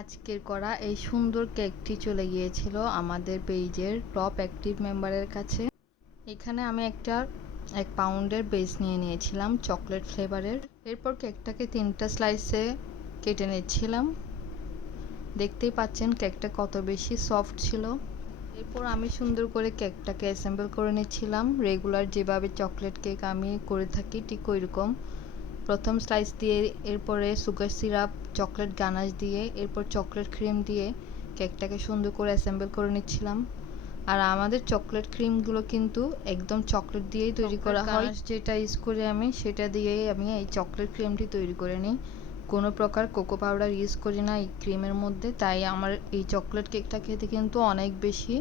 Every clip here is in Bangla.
আজকের করা এই সুন্দর কেকটি চলে গিয়েছিল আমাদের পেজের টপ অ্যাক্টিভ মেম্বারের কাছে। এখানে আমি এক পাউন্ডের বেস নিয়ে নিয়েছিলাম চকলেট ফ্লেভারের। এরপর কেকটাকে 3টা স্লাইসে কেটে নিচ্ছিলাম। দেখতেই পাচ্ছেন কেকটা কত বেশি সফট ছিল। এরপর আমি সুন্দর করে কেকটাকে অ্যাসেম্বল করে নিচ্ছিলাম। রেগুলার যেভাবে চকলেট কেক আমি করে থাকি ঠিক ওইরকম। প্রথম স্লাইস দিয়ে, এরপরে সুগার সিরাপ, চকলেট গানাশ দিয়ে, এরপর চকলেট ক্রিম দিয়ে কেকটাকে সুন্দর করে অ্যাসেম্বল করে নিচ্ছিলাম। আর আমাদের চকলেট ক্রিমগুলো কিন্তু একদম চকলেট দিয়েই তৈরি করা হয়। যেটা ইউজ করি আমি সেটা দিয়েই আমি এই চকলেট ক্রিমটি তৈরি করে নিই। কোনো প্রকার কোকো পাউডার ইউজ করি না এই ক্রিমের মধ্যে, তাই আমার এই চকলেট কেকটা খেতে কিন্তু অনেক বেশি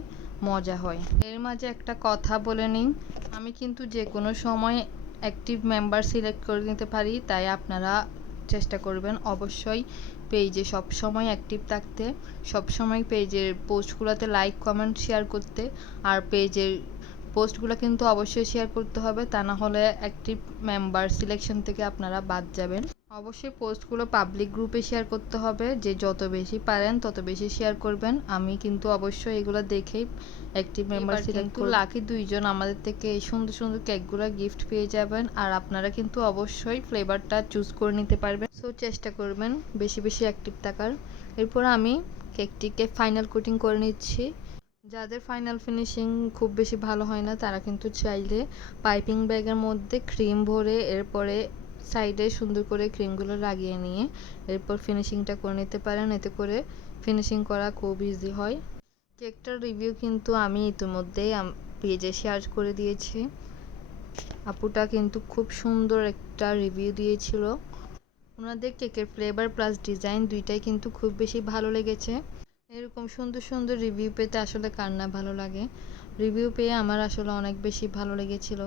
মজা হয়। এর মাঝে একটা কথা বলে নিই, আমি কিন্তু যে কোনো সময় অ্যাক্টিভ মেম্বার সিলেক্ট করে নিতে পারি, তাই আপনারা চেষ্টা করবেন অবশ্যই পেজে সবসময় অ্যাক্টিভ থাকতে, সবসময় পেজের পোস্টগুলোতে লাইক কমেন্ট শেয়ার করতে। আর পেজের পোস্টগুলো কিন্তু অবশ্যই শেয়ার করতে হবে, তা না হলে অ্যাক্টিভ মেম্বার সিলেকশন থেকে আপনারা বাদ যাবেন। অবশ্যই পোস্টগুলো পাবলিক গ্রুপে শেয়ার করতে হবে, যে যত বেশি পারেন তত বেশি শেয়ার করবেন। আমি কিন্তু অবশ্যই এগুলো দেখেই অ্যাক্টিভ মেম্বার সিলেক্ট করব। লাকি 2 জন আমাদের থেকে এই সুন্দর সুন্দর কেকগুলো গিফট পেয়ে যাবেন। আর আপনারা কিন্তু অবশ্যই ফ্লেভারটা চুজ করে নিতে পারবেন। সো চেষ্টা করবেন বেশি বেশি অ্যাক্টিভ থাকার। এরপর আমি কেকটিকে ফাইনাল কোটিং করে নিচ্ছি। যাদের ফাইনাল ফিনিশিং খুব বেশি ভালো হয় না, তারা কিন্তু চাইলে পাইপিং ব্যাগের মধ্যে ক্রিম ভরে এরপরে সাইডে সুন্দর করে ক্রিমগুলো লাগিয়ে নিয়ে এরপর ফিনিশিংটা করে নিতে পারেন। এতে করে ফিনিশিং করা খুব ইজি হয়। কেকটার রিভিউ কিন্তু আমি ইতিমধ্যেই পেজে শেয়ার করে দিয়েছি। আপুটা কিন্তু খুব সুন্দর একটা রিভিউ দিয়েছিল। ওনাদের কেকের ফ্লেভার প্লাস ডিজাইন দুইটাই কিন্তু খুব বেশি ভালো লেগেছে। এরকম সুন্দর সুন্দর রিভিউ পেতে আসলে কার না ভালো লাগে। রিভিউ পেয়ে আমার আসলে অনেক বেশি ভালো লেগেছিল।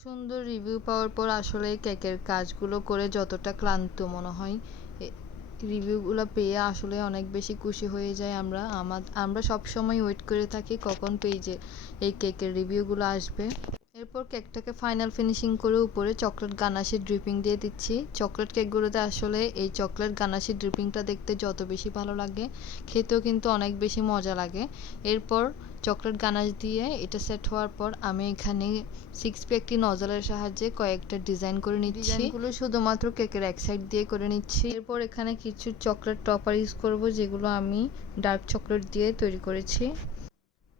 সুন্দর রিভিউ পাওয়ার পর আসলে কেকের কাজগুলো করে যতটা ক্লান্ত মনে হয়, রিভিউগুলো পেয়ে আসলে অনেক বেশি খুশি হয়ে যায়। আমরা সবসময় ওয়েট করে থাকি কখন পেজে এই কেকের রিভিউগুলো আসবে। এরপর কেকটাকে ফাইনাল ফিনিশিং করে উপরে চকলেট গানাশের ড্রিপিং দিয়ে দিচ্ছি। চকলেট কেকগুলোতে আসলে এই চকলেট গানাশের ড্রিপিংটা দেখতে যত বেশি ভালো লাগে, খেতেও কিন্তু অনেক বেশি মজা লাগে। এরপর চকলেট গানাশ দিয়ে এটা সেট হওয়ার পর আমি এখানে 6P একটি নজলের সাহায্যে কয়েকটা ডিজাইন করে নিচ্ছি। ডিজাইনগুলো শুধুমাত্র কেকের এক সাইড দিয়ে করে নিচ্ছি। এরপর এখানে কিছু চকলেট টপার ইউজ করব, যেগুলো আমি ডার্ক চকলেট দিয়ে তৈরি করেছি।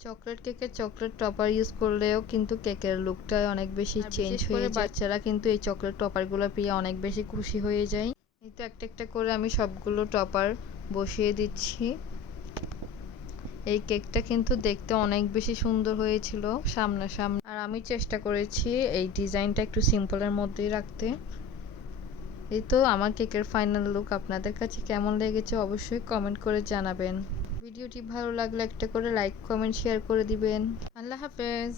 চকলেট কেকের চকলেট টপার ইউজ করলেও কিন্তু কেকের লুকটা অনেক বেশি চেঞ্জ হয়ে যায়। বাচ্চারা কিন্তু এই চকলেট টপারগুলো পেয়ে অনেক বেশি খুশি হয়ে যায়। এই তো একটা একটা করে আমি সবগুলো টপার বসিয়ে দিচ্ছি। এই কেকটা কিন্তু দেখতে অনেক বেশি সুন্দর হয়েছিল সামনাসামনি। আর আমি চেষ্টা করেছি এই ডিজাইনটা একটু সিম্পলের মধ্যেই রাখতে। এই তো আমার কেকের ফাইনাল লুক। আপনাদের কাছে কেমন লেগেছে অবশ্যই কমেন্ট করে জানাবেন। ভিডিওটি ভালো লাগলে একটা করে লাইক কমেন্ট শেয়ার করে দিবেন। আল্লাহ হাফেজ।